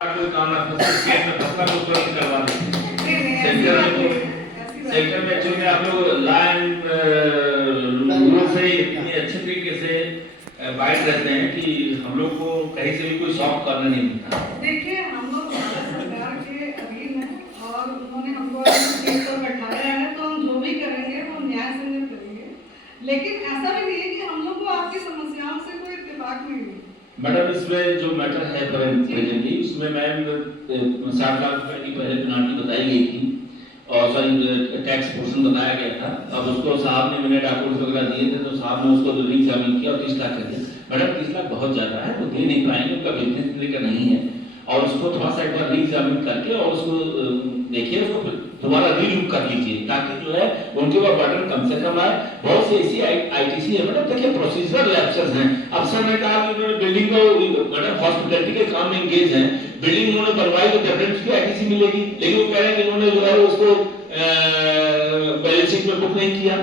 कोई काम ना केस में फैसला को तुरंत करवा दें। सेक्टर में एक्चुअली आप लोग लाइन रूल से इतनी अच्छे तरीके से बाइट रहते हैं कि हम लोग को कहीं से भी कोई सॉफ्ट करना नहीं मिलता। देखिए हम लोग भारत सरकार के अधीन हैं और उन्होंने हमको सीट पर बैठाया है, तो हम जो भी करेंगे वो न्याय से करेंगे। लेकिन ऐसा भी नहीं है कि हम लोग को आपकी समस्याओं से कोई इत्तेफाक नहीं है। मैडम इसमें जो मैटर है प्रेजेंटली उसमें मैम 60 लाख रुपए की पहले पेनाल्टी बताई गई थी और सॉरी टैक्स पोर्शन बताया गया था। अब उसको साहब ने मैंने डॉक्यूमेंट्स वगैरह दिए थे तो साहब ने उसको रीडिंग शामिल किया और 30 लाख कर दिया। मैडम 30 लाख बहुत ज़्यादा है, वो दे नहीं पाएंगे, उनका बिजनेस लेकर नहीं है और उसको थोड़ा सा एक बार रीएग्जामिन करके और उसको देखिए, उसको दोबारा रीलुक कर लीजिए ताकि जो है उनके ऊपर बर्डन कम से कम आए। बहुत सी ऐसी आईटीसी है मैडम, देखिए प्रोसीजरल लैप्सेस हैं। अफसर ने कहा कि उन्होंने बिल्डिंग को मैडम हॉस्पिटलिटी के काम में एंगेज हैं, बिल्डिंग उन्होंने बनवाई तो डेफिनेटली उसकी आईटीसी मिलेगी, लेकिन वो कह रहे हैं कि उन्होंने जो है उसको बैलेंस शीट में बुक नहीं किया।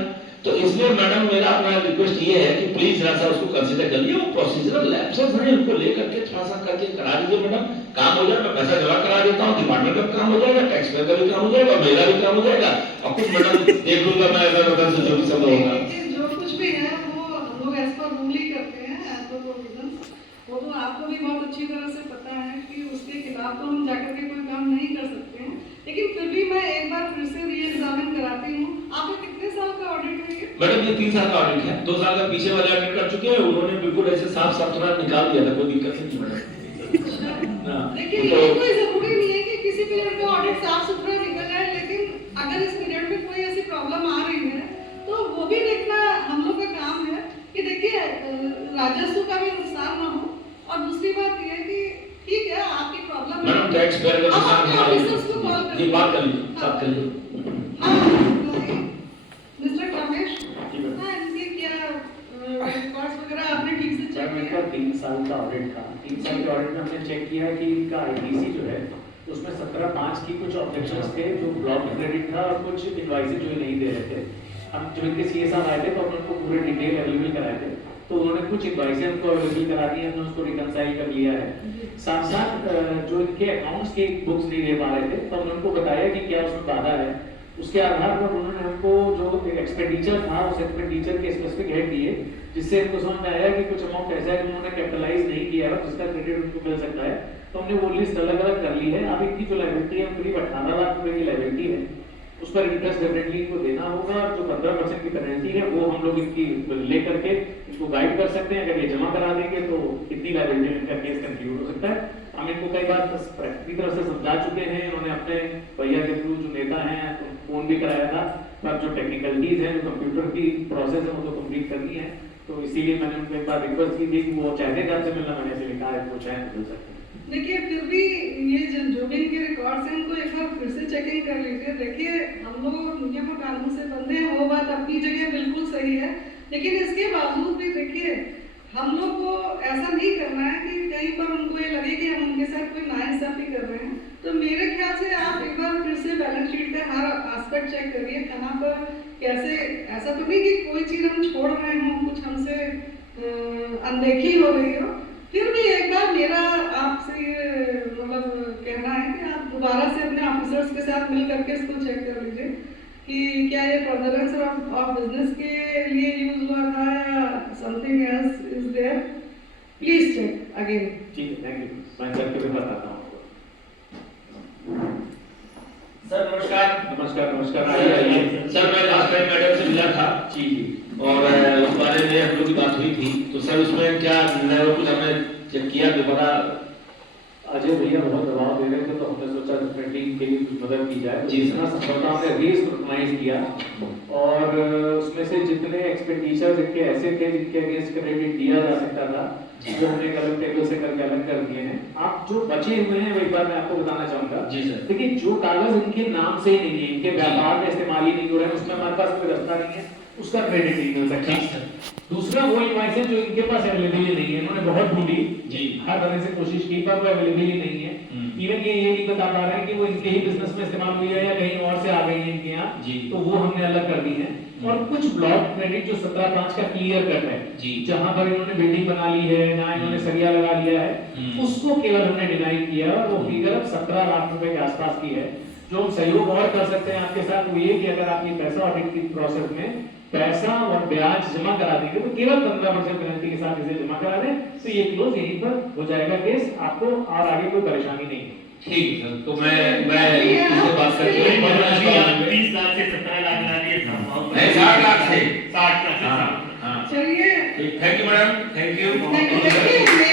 तो इसलिए मैडम मेरा अपना रिक्वेस्ट ये है कि प्लीज जरा सा उसको कंसीडर करिए, वो प्रोसीजरल लैप्सेस हैं उनको लेकर के थोड़ा सा करके करा दीजिए मैडम, काम हो जाएगा, पैसा जमा करा देता हूँ, डिपार्टमेंट का काम हो जाएगा, टैक्स पेयर का भी काम हो जाएगा, मेरा भी काम हो जाएगा और कुछ मैडम देख लूंगा मैं अगर से जो भी सब होगा। जो कुछ भी है वो हम लोग एज पर रूल ही करते हैं, एज पर प्रोविजंस। वो तो आपको भी बहुत अच्छी तरह से पता है कि उसके खिलाफ तो हम जाकर के कोई काम नहीं कर सकते हैं, लेकिन फिर भी मैं एक बार फिर से रीएग्जामिन कराती हूँ। आपका कितने साल का ऑडिट है ये? मैडम ये 3 साल का ऑडिट है, 2 साल का पीछे वाले ऑडिट कर चुके हैं, उन्होंने बिल्कुल ऐसे साफ सुथरा निकाल दिया था, कोई दिक्कत नहीं मैडम। लेकिन ये कोई जरूरी नहीं है कि किसी पीरियड का ऑडिट साफ सुथरा निकल जाए, लेकिन अगर इस पीरियड में कोई ऐसी प्रॉब्लम आ रही है तो वो भी देखना हम लोग का काम है कि देखिए राजस्व का भी नुकसान ना हो। और दूसरी बात ये है कि ठीक है आपकी प्रॉब्लम मैडम टैक्स पेयर का नुकसान है, ऑफिसर्स को कॉल जी बात कर लीजिए, बात कर लीजिए। मिस्टर रमेश, हां इनके क्या रिकॉर्ड्स वगैरह आपने ठीक से चेक किया? 3 साल का ऑडिट था, 3 साल के ऑडिट में हमने चेक किया कि इनका आईटीसी जो है उसमें 17/5 की कुछ ऑब्जेक्शंस थे जो ब्लॉक क्रेडिट था और कुछ इनवॉइसेस जो नहीं दे रहे थे। हम जो इनके सीए साहब आए थे तो हमने उनको पूरे डिटेल अवेलेबल कराए थे, तो उन्होंने कुछ इनवॉइसेस उनको अवेलेबल करा दी, हमने उसको रिकंसाइल कर लिया है। साथ साथ जो इनके अकाउंट्स की बुक्स नहीं दे पा रहे थे तो हमने उनको बताया कि क्या उसमें बाधा है। उसके आधार पर उन्होंने हमको जो एक्सपेंडिचर था उस एक्सपेंडिचर के स्पेसिफिक हेड दिए, जिससे हमको समझ में आया कि कुछ अमाउंट ऐसा है जो उन्होंने कैपिटलाइज नहीं किया है जिसका क्रेडिट उनको मिल सकता है। तो हमने वो लिस्ट अलग अलग कर ली है। अब इनकी जो लायबिलिटी है करीब 18 लाख रुपए की लायबिलिटी है, उस पर इंटरेस्ट डेफिनेटली इनको देना होगा। जो 15% की पेनल्टी है वो हम लोग इनकी लेकर के इसको गाइड कर सकते हैं। अगर ये जमा करा देंगे तो कितनी लायबिलिटी इनका केस कंक्लूड हो सकता है। हम इनको कई बार प्रैक्टिकल तरह से समझा चुके हैं, इन्होंने अपने भैया के थ्रू जो नेता हैं तो फोन भी कराया था, पर जो टेक्निकलिटीज हैं जो कंप्यूटर की प्रोसेस है वो तो कंप्लीट करनी है, तो इसीलिए मैंने उनको एक बार रिक्वेस्ट की थी कि वो चाहते थे आपसे मिलना, मैंने ऐसे लिखा है वो चाहे मिल सकते हैं। देखिए फिर भी ये जो भी इनके रिकॉर्ड्स हैं उनको एक बार फिर से चेकिंग कर लीजिए। देखिए हम लोग नियम और कानून से बंधे हैं, वो बात अपनी जगह बिल्कुल सही है, लेकिन इसके बावजूद भी देखिए हम लोग को ऐसा नहीं करना है कि कहीं पर उनको ये लगे कि हम उनके साथ कोई नाइंसाफी कर रहे हैं। तो मेरे ख्याल से आप एक बार फिर से बैलेंस शीट का हर एस्पेक्ट चेक करिए, कहाँ पर कैसे, ऐसा तो नहीं कि कोई चीज़ हम छोड़ रहे हों, कुछ हमसे अनदेखी हो रही हो। फिर भी एक बार मेरा आपसे ये मतलब कहना है कि आप दोबारा से अपने ऑफिसर्स के साथ मिल करके इसको चेक कर लीजिए कि क्या ये फर्दरेंस ऑफ बिजनेस के लिए यूज हुआ था या something else is there. Please check again. ठीक है, थैंक यू, मैं करके भी बताता हूँ। सर नमस्कार। नमस्कार नमस्कार, आइए। सर मैं लास्ट टाइम मैडम से मिला था जी और उस बारे में हम लोग की बात हुई थी, तो सर उसमें क्या निर्णय कुछ हमने चेक किया दोबारा? अजय भैया बहुत दबाव दे रहे थे तो हमने सोचा डेफिनेटली इनके लिए कुछ मदद की जाए। जी जितना संभव था हमने रीस्क्रूटनाइज किया और उसमें से जितने एक्सपेंडिचर जिनके ऐसे थे जिनके अगेंस्ट क्रेडिट दिया जा सकता था वो हमने अलग टेबल से करके अलग कर दिए हैं। आप जो बचे हुए हैं वो एक बार मैं आपको बताना चाहूंगा। जी सर। देखिए जो कागज इनके नाम से ही नहीं है, इनके व्यापार में इस्तेमाल ही नहीं हो रहे हैं, उसमें हमारे पास कोई रास्ता नहीं है, उसका क्रेडिट नहीं मिल सकता। दूसरा वो इनवॉइस जो इनके पास अवेलेबल ही नहीं है, इन्होंने बहुत ढूंढी जी, हर तरह से कोशिश की पर वो अवेलेबल ही नहीं है। इवन ये नहीं बता पा रहे हैं कि वो इनके ही बिजनेस में इस्तेमाल हुई है या कहीं और से आ गई है इनके यहाँ, जी। तो वो हमने अलग कर दी है। और कुछ ब्लॉक क्रेडिट जो 17/5 का क्लियर कट है, जी। जहां पर इन्होंने बिल्डिंग बना ली है, जहां इन्होंने सरिया लगा लिया है, उसको केवल हमने डिनाई किया और वो फिगर अब 17 लाख रुपए के आसपास की है। जो हम सहयोग और कर सकते हैं आपके साथ वो ये कि अगर आप ये पैसा ऑडिट की प्रोसेस में पैसा और ब्याज जमा करा देंगे तो केवल 15% पेनल्टी के साथ इसे जमा करा दें तो ये क्लोज यहीं पर हो जाएगा केस, आपको और आगे कोई परेशानी नहीं है। ठीक है सर, तो मैं इससे बात करके 20 लाख से 17 लाख ला दिए था। नहीं, 60 लाख से 60 लाख से हाँ 60 हाँ चलिए thank you madam, thank you. देखिए